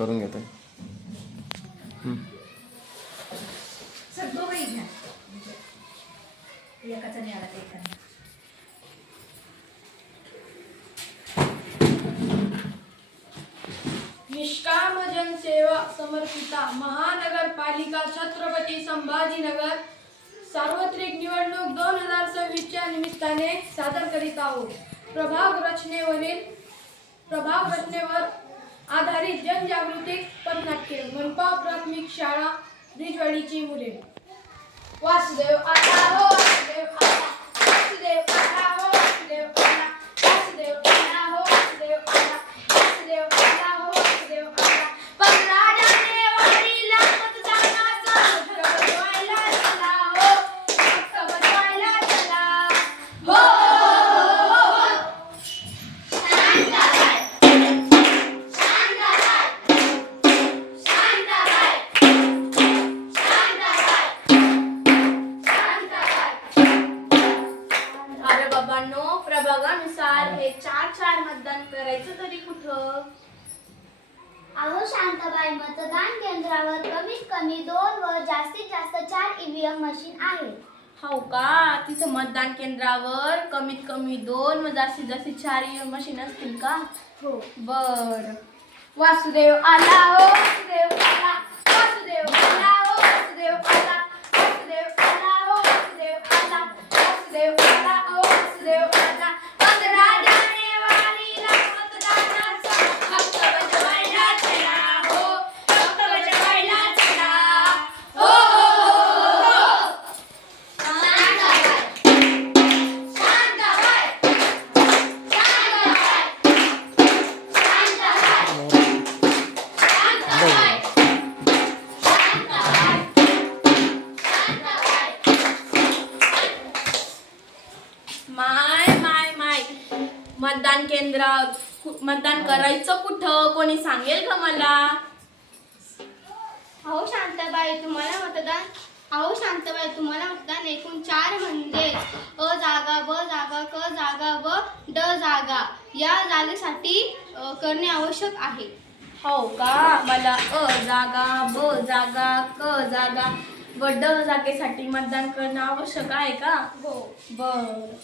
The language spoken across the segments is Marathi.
करून घेतोय. निष्काम जनसेवा समर्पिता महानगरपालिका छत्रपती संभाजीनगर सार्वत्रिक निवडणूक 2026 च्या निमित्ताने सादर करीत आहोत. प्रभाग रचनेवर आधारित जनजागृती पथनाट्य. मनपा प्राथमिक शाळा ब्रिजवाडीची मुले. वासुदेव आला हो, वासुदेव आला, वासुदेव आला हो, वासुदेव आला, वासुदेव आला हो, वासुदेव आला, वासुदेव आला हो, वासुदेव आला. 15 जानेवारीला मतदानाचा हक्क बजवायला चला हो, हक्क बजवायला चला हो. अरे बाबांनो, प्रभागानुसार हे 4 मतदान करायचं तरी कुठं? अहो शांताबाई, मतदान केंद्रावर कमीत कमी 2 व जास्तीत जास्त 4 ईव्हीएम मशीन आहेत. हो का? तिथं मतदान केंद्रावर कमीत कमी 2 व जास्तीत जास्त 4 ईव्हीएम मशीन असतील का? हो. बर. वासुदेव आला हो, वासुदेव आला, वासुदेव आला हो, वासुदेव आला, वासुदेव आला हो, वासुदेव आला, वासुदेव आला हो, वासुदेव आला. 15 जानेवारीला मतदानाचा हक्क बजवायला चला हो, हक्क बजवायला चला हो. माय मतदान केंद्रात मतदान करायचं कुठं? कोणी सांगेल का मला? अहो शांताबाई, तुम्हाला मतदान एकूण 4 म्हणजे अ जागा, ब जागा, क जागा व ड जागा या जागेसाठी करणे आवश्यक आहे. हो का? मला अ जागा, ब जागा, क जागा व ड जागेसाठी मतदान करणं आवश्यक आहे का? हो. बर.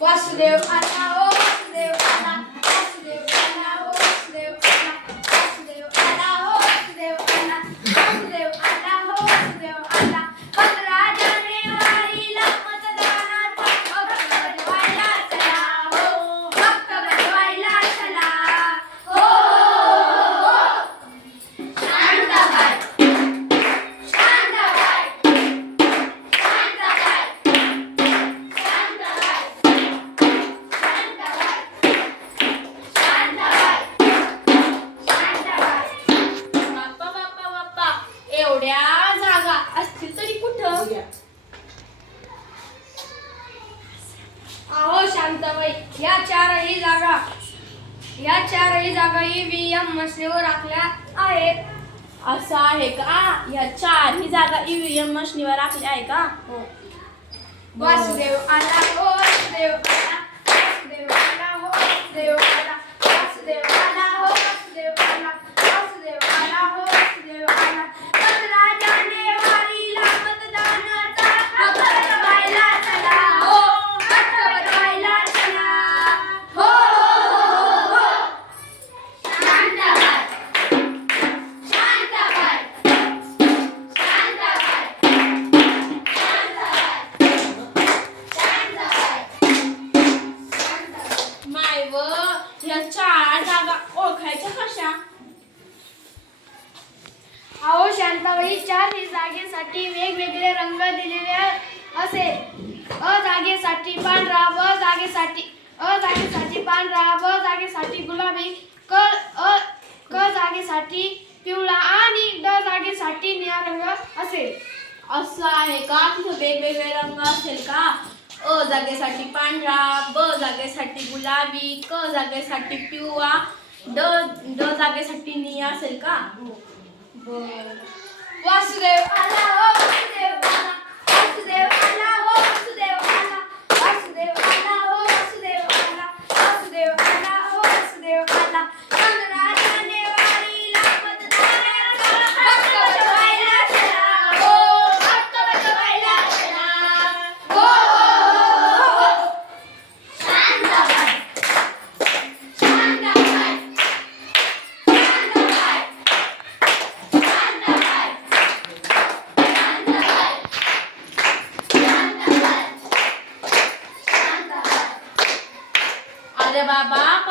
वासुदेव आला हो, वासुदेव आला, वासुदेव आला हो, वासुदेव आला, वासुदेव आला हो, वासुदेव आला, वासुदेव आला हो, वासुदेव आला. 15 जानेवारीला मतदानाचा हक्क बजवायला चला हो, हक्क बजवायला चला हो. शांताबाई, शांताबाई, शांताबाई, बाप्पा, एवढ्या जागा असतील तरी कुठं? अहो शांताबाई, या चारही जागा ईव्हीएम मशीनवर राखल्या आहेत. असं आहे का? या 4ही जागा ईव्हीएम मशीनवर राखल्या आहे का? हो. वासुदेव आला हो, वासुदेव आला, वासुदेव आला हो, वासुदेव आला, वासुदेव आला हो, वासुदेव आला, वासुदेव आला हो, वासुदेव आला. 15 जानेवारीला मतदानाचा हक्क बजवायला चला हो, हक्क बजवायला चला हो. शांताबाई, शांताबाई, माय व या 4 जागा ओळखायच्या कशा? अहो शांताबाई, 4ही जागेसाठी वेगवेगळे रंग दिलेले असेल. अ जागेसाठी पांढरा, ब जागेसाठी पांढरा, ब जागेसाठी गुलाबी, क जागेसाठी पिवळा आणि ड जागेसाठी निळा रंग असेल. असं आहे का? तिथं वेगवेगळे रंग असेल का? अ जागेसाठी पांढरा, ब जागेसाठी गुलाबी, क जागेसाठी पिवळा, ड जागेसाठी निळा असेल का? बर. वासुदेव आला हो, वासुदेव आला, वासुदेव आला हो, वासुदेव आला, वासुदेव आला हो, वासुदेव आला, वासुदेव आला हो, वासुदेव आला. 15 जानेवारीला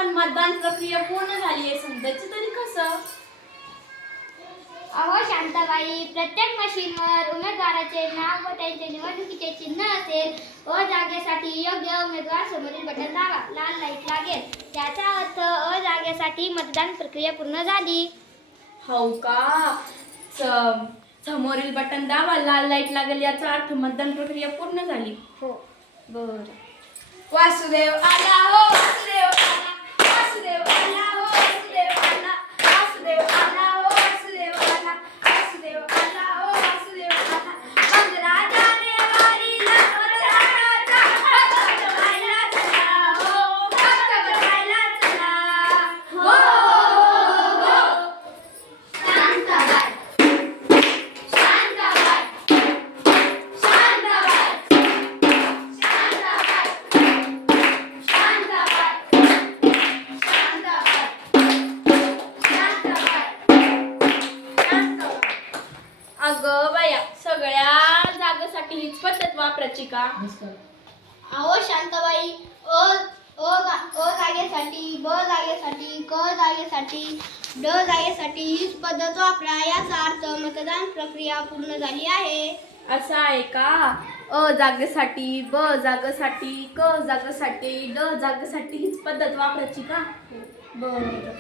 पण मतदान प्रक्रिया पूर्ण झाली आहे समजायचं तरी कसं? अहो शांताबाई, प्रत्येक मशीनवर उमेदवाराचे नाव व त्यांचे निवडणुकीचे चिन्ह असेल. जागेसाठी योग्य उमेदवार समोरील बटन दाबा, लाल लाईट लागेल. त्याचा अर्थ जागेसाठी मतदान प्रक्रिया पूर्ण झाली. हो का? समोरील बटन दाबा, लाल लाईट लागेल याचा अर्थ मतदान प्रक्रिया पूर्ण झाली. हो. बर. वासुदेव आला हो, वासुदेव आला, वासुदेव आला हो, वासुदेव आला, वासुदेव आला हो, वासुदेव आला, वासुदेव आला हो, वासुदेव आला. मंगराजाने वारीला मतदानाचा हक्क बजावायला चला हो, हक्क बजावायला चला हो. शांताबाई, शांताबाई, शांताबाई, अगं बाया, सगळ्या जागेसाठी हीच पद्धत वापरायची का? अहो शांताबाई, अ जागेसाठी, ब जागेसाठी, क जागेसाठी, ड जागेसाठी हीच पद्धत वापरा. याचा अर्थ मतदान प्रक्रिया पूर्ण झाली आहे. असं आहे का? अ जागेसाठी, ब जागेसाठी, क जागेसाठी, ड जागेसाठी हीच पद्धत वापरायची का? बरं.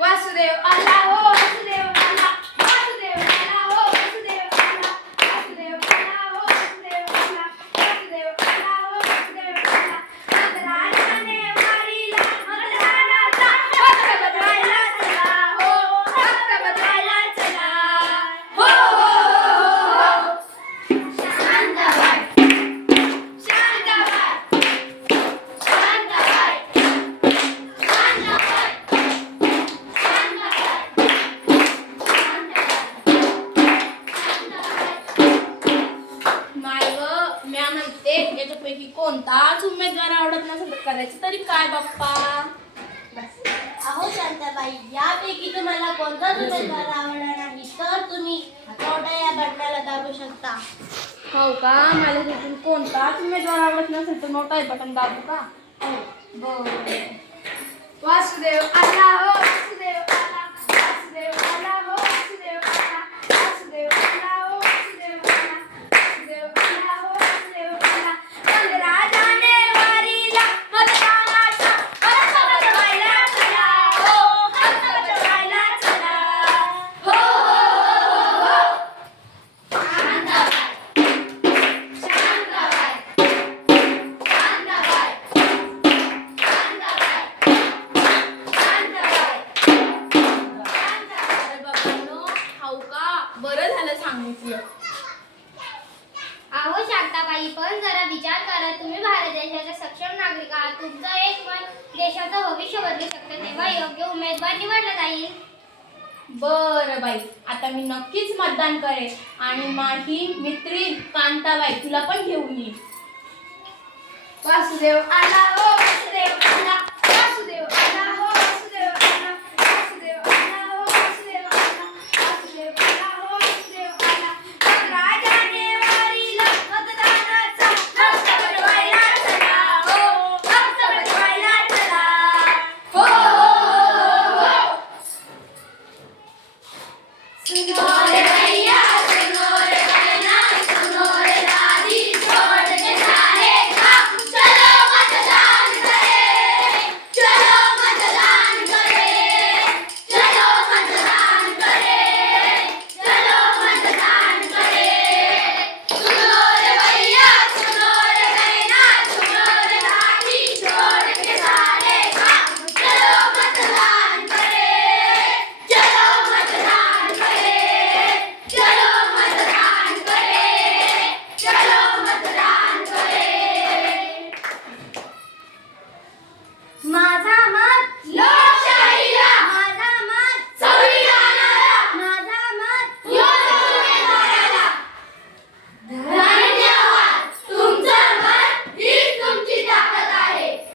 वासुदेव आला हो, वासुदेव आला, वासुदेव आला हो, वासुदेव आला, वासुदेव आला हो, वासुदेव आला, वासुदेव आला हो, वासुदेव आला. मतदाराने वारीला मतदानाचा हक्क बजावायला चला हो, हक्क बजावायला चला हो. शांताबाई, शांताबाई, शांताबाई, माय ग, म्या म्हणते याच्यापैकी कोणताच उमेदवार आवडत नसेल तर करायचं तरी काय बाप्पा? अहो शांताबाई, यापैकी तुम्हाला कोणताच उमेदवार आवडला नाही तर तुम्ही नोटा या बटनाला दाबू शकता. हो का? मला तिथून कोणताच उमेदवार आवडत नसेल तर नोटा हे बटन दाबू का? हो. बरं. वासुदेव आला हो, वासुदेव आला, वासुदेव आला हो, वासुदेव आला, वासुदेव आला हो, वासुदेव आला, वासुदेव आला हो, वासुदेव आला. मंगराजाने वारीला मतदानाचा हक्क बजावायला चला हो, हक्क बजावायला चला हो. शांताबाई, शांताबाई, शांताबाई, बरं झालं सांगितलं. अहो शांताबाई, पण जरा विचार करा, तुम्ही भारत देशाचे सक्षम नागरिक आहात. तुमचं एक मत देशाचं भविष्य बदलू शकतं. तेव्हा योग्य उमेदवार निवडला जाईल. बरं बाई, आता मी नक्कीच मतदान करेन आणि माझी मित्री कांताबाई तुला पण घेऊन येईल. वासुदेव आला हो, वासुदेव आला,